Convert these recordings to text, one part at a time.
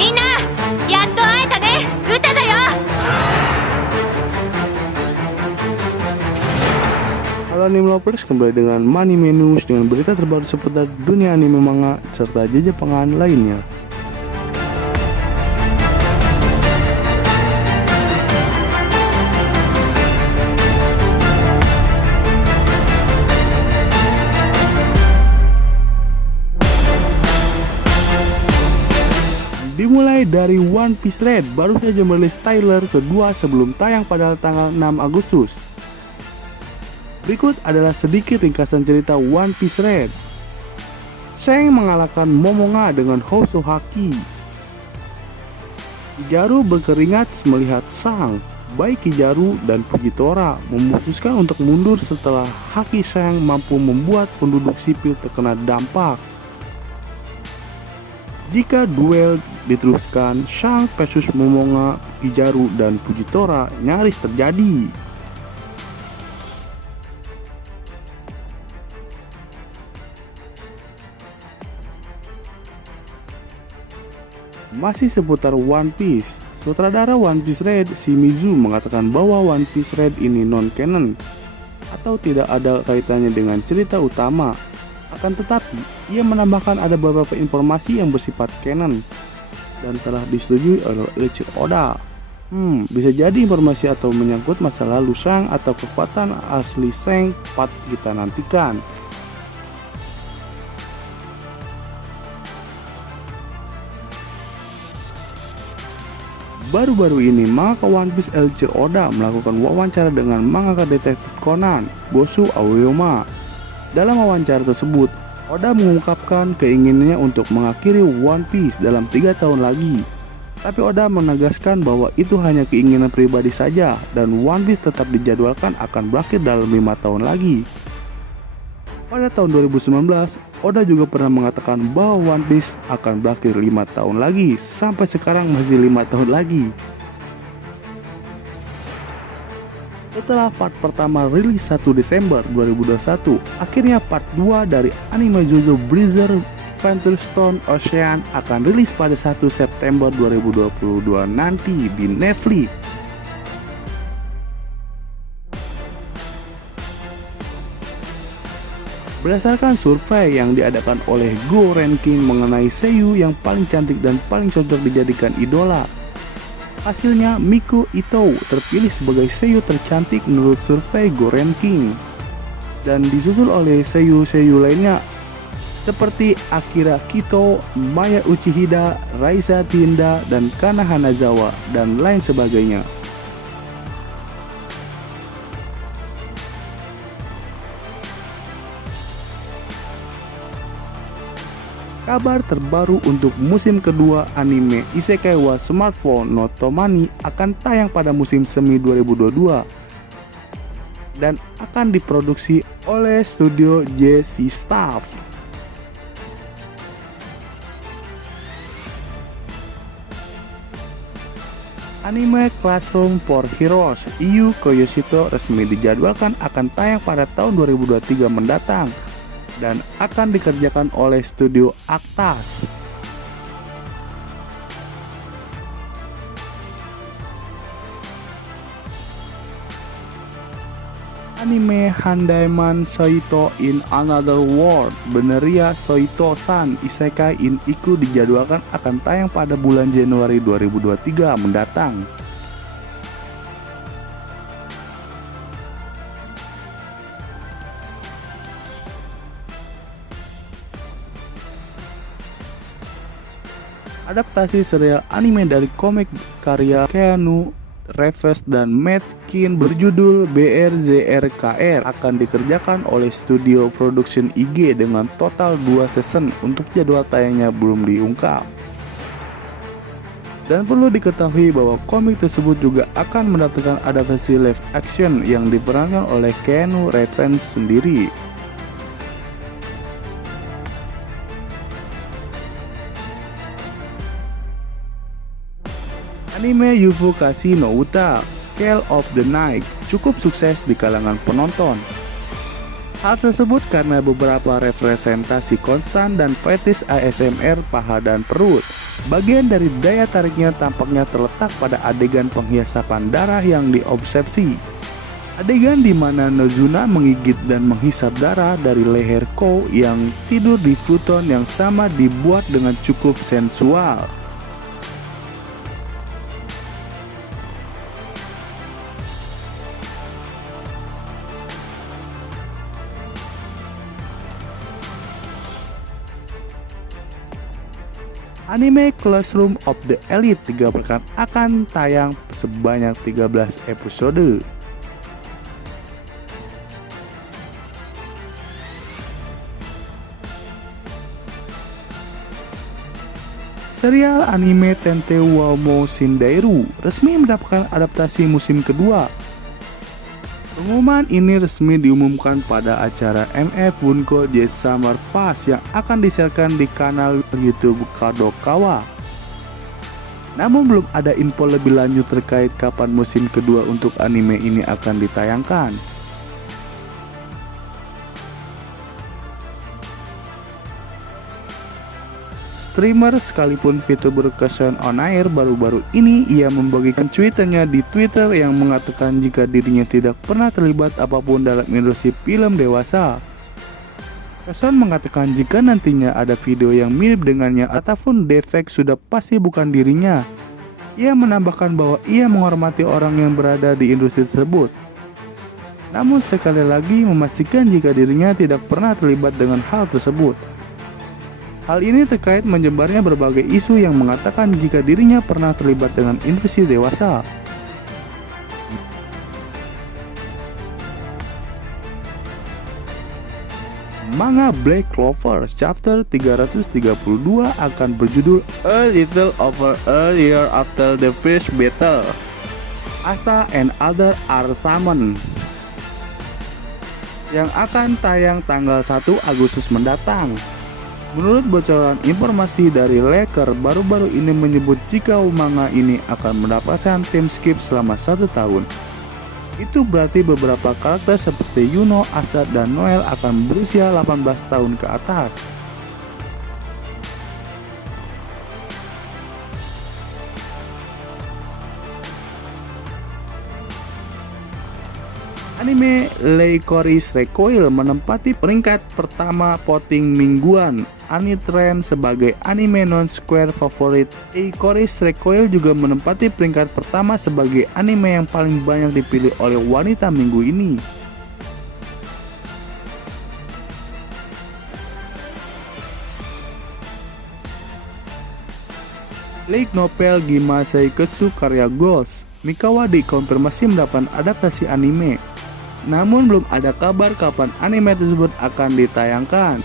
みんな、やっと会えたね。歌だよ。Halo anime lovers, kembali dengan Manime News dengan berita terbaru seputar dunia anime, manga, serta jejepangan lainnya. Dimulai dari One Piece Red, baru saja merilis trailer kedua sebelum tayang pada tanggal 6 Agustus. Berikut adalah sedikit ringkasan cerita One Piece Red. Shang mengalahkan Momonga dengan Hoso Haki. Kizaru berkeringat melihat Sang. Baik Kizaru dan Fujitora memutuskan untuk mundur setelah Haki Shang mampu membuat penduduk sipil terkena dampak. Jika duel diteruskan, Shang versus Momonga, Kizaru dan Fujitora nyaris terjadi. Masih seputar One Piece, sutradara One Piece Red, Shimizu, mengatakan bahwa One Piece Red ini non-canon atau tidak ada kaitannya dengan cerita utama. Akan tetapi, ia menambahkan ada beberapa informasi yang bersifat canon dan telah disetujui oleh Eiichiro Oda. Bisa jadi informasi atau menyangkut masa lalu Shang atau kekuatan asli Shang, patut kita nantikan. Baru-baru ini, mangaka One Piece Eiichiro Oda melakukan wawancara dengan mangaka detektif Conan, Bosu Aoyama. Dalam wawancara tersebut, Oda mengungkapkan keinginannya untuk mengakhiri One Piece dalam 3 tahun lagi. Tapi Oda menegaskan bahwa itu hanya keinginan pribadi saja dan One Piece tetap dijadwalkan akan berakhir dalam 5 tahun lagi. Pada tahun 2019, Oda juga pernah mengatakan bahwa One Piece akan berakhir 5 tahun lagi. Sampai sekarang masih 5 tahun lagi. Setelah part pertama rilis 1 Desember 2021, akhirnya part 2 dari anime JoJo Bizarre Adventure Stone Ocean akan rilis pada 1 September 2022 nanti di Netflix. Berdasarkan survei yang diadakan oleh Go Ranking mengenai seiyuu yang paling cantik dan paling cocok dijadikan idola, hasilnya Miko Ito terpilih sebagai seiyuu tercantik menurut survei Go Ranking, dan disusul oleh seiyuu lainnya seperti Akira Kito, Maya Uchihida, Raisa Tinda, dan Kana Hanazawa, dan lain sebagainya. Kabar terbaru untuk musim kedua anime Isekai wa Smartphone no Tomani akan tayang pada musim semi 2022 dan akan diproduksi oleh studio JC Staff. Anime Classroom for Heroes Yu Koyoshito resmi dijadwalkan akan tayang pada tahun 2023 mendatang dan akan dikerjakan oleh studio Actas. Anime Handaiman Soito in Another World Beneria Soito-san Isekai in Iku dijadwalkan akan tayang pada bulan Januari 2023 mendatang. Adaptasi serial anime dari komik karya Keanu Reeves dan Matt Keane berjudul BRZRKR akan dikerjakan oleh studio production IG dengan total 2 season. Untuk jadwal tayangnya belum diungkap. Dan perlu diketahui bahwa komik tersebut juga akan mendapatkan adaptasi live action yang diperankan oleh Keanu Reeves sendiri. Anime Ufotable no Uta, Call of the Night cukup sukses di kalangan penonton. Hal tersebut karena beberapa representasi konstan dan fetish ASMR paha dan perut. Bagian dari daya tariknya tampaknya terletak pada adegan penghiasan darah yang diobsesi. Adegan di mana Nozuna menggigit dan menghisap darah dari leher Kou yang tidur di futon yang sama dibuat dengan cukup sensual. Anime Classroom of the Elite 3 pekan akan tayang sebanyak 13 episode. Serial anime Tente wa Mou Shindairu resmi mendapatkan adaptasi musim kedua. Pengumuman ini resmi diumumkan pada acara MF Bunko J Summer Fast yang akan disiarkan di kanal YouTube Kadokawa. Namun belum ada info lebih lanjut terkait kapan musim kedua untuk anime ini akan ditayangkan. Streamer sekalipun VTuber Keshen On Air baru-baru ini ia membagikan tweetannya di Twitter yang mengatakan jika dirinya tidak pernah terlibat apapun dalam industri film dewasa. Keshen mengatakan jika nantinya ada video yang mirip dengannya ataupun defek sudah pasti bukan dirinya. Ia menambahkan bahwa ia menghormati orang yang berada di industri tersebut. Namun sekali lagi memastikan jika dirinya tidak pernah terlibat dengan hal tersebut. Hal ini terkait menyebarnya berbagai isu yang mengatakan jika dirinya pernah terlibat dengan industri dewasa. Manga Black Clover chapter 332 akan berjudul A Little Over a Year After the First Battle. Asta and Other Are Summoned yang akan tayang tanggal 1 Agustus mendatang. Menurut bocoran informasi dari Leaker, baru-baru ini menyebut jika manga ini akan mendapatkan time skip selama 1 tahun. Itu berarti beberapa karakter seperti Yuno, Asta, dan Noel akan berusia 18 tahun ke atas. Anime Lycoris Recoil menempati peringkat pertama voting mingguan Anitrend sebagai anime non-square favorit. Lycoris Recoil juga menempati peringkat pertama sebagai anime yang paling banyak dipilih oleh wanita minggu ini. Light novel Gima Seiketsu karya Ghost Mikawa dikonfirmasi mendapat adaptasi anime. Namun belum ada kabar kapan anime tersebut akan ditayangkan.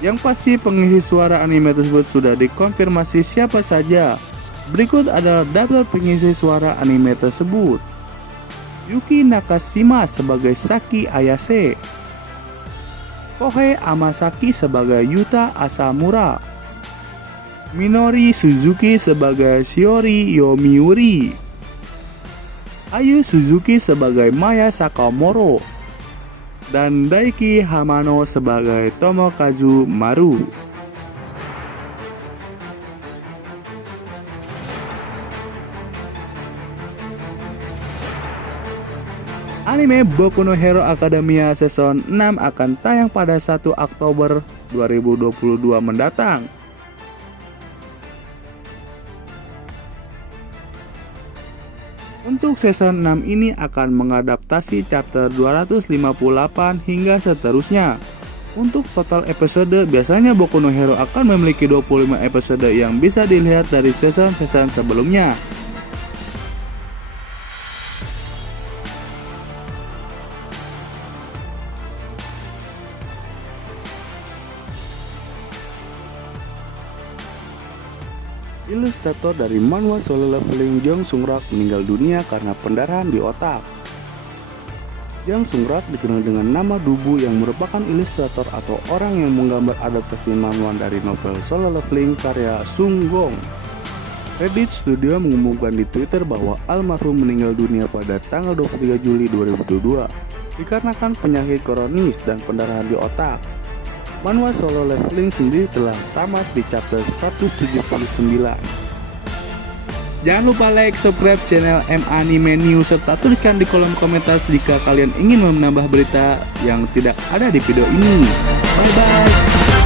Yang pasti pengisi suara anime tersebut sudah dikonfirmasi siapa saja. Berikut adalah daftar pengisi suara anime tersebut. Yuki Nakashima sebagai Saki Ayase, Kohei Amasaki sebagai Yuta Asamura, Minori Suzuki sebagai Shiori Yomiuri, Ayu Suzuki sebagai Maya Sakamoto, dan Daiki Hamano sebagai Tomokazu Maru. Anime Boku no Hero Academia Season 6 akan tayang pada 1 Oktober 2022 mendatang. Untuk season 6 ini akan mengadaptasi chapter 258 hingga seterusnya. Untuk total episode, biasanya Boku no Hero akan memiliki 25 episode yang bisa dilihat dari season-season sebelumnya. Ilustrator dari manhwa Solo Leveling Jang Sung-rak meninggal dunia karena pendarahan di otak. Jang Sung-rak dikenal dengan nama Dubu yang merupakan ilustrator atau orang yang menggambar adaptasi manhwa dari novel Solo Leveling karya Sung Gong. Reddit Studio mengumumkan di Twitter bahwa almarhum meninggal dunia pada tanggal 23 Juli 2022 dikarenakan penyakit kronis dan pendarahan di otak. Manhwa Solo Leveling sendiri telah tamat di chapter 179. Jangan lupa like, subscribe channel M Anime News, serta tuliskan di kolom komentar jika kalian ingin menambah berita yang tidak ada di video ini. Bye bye.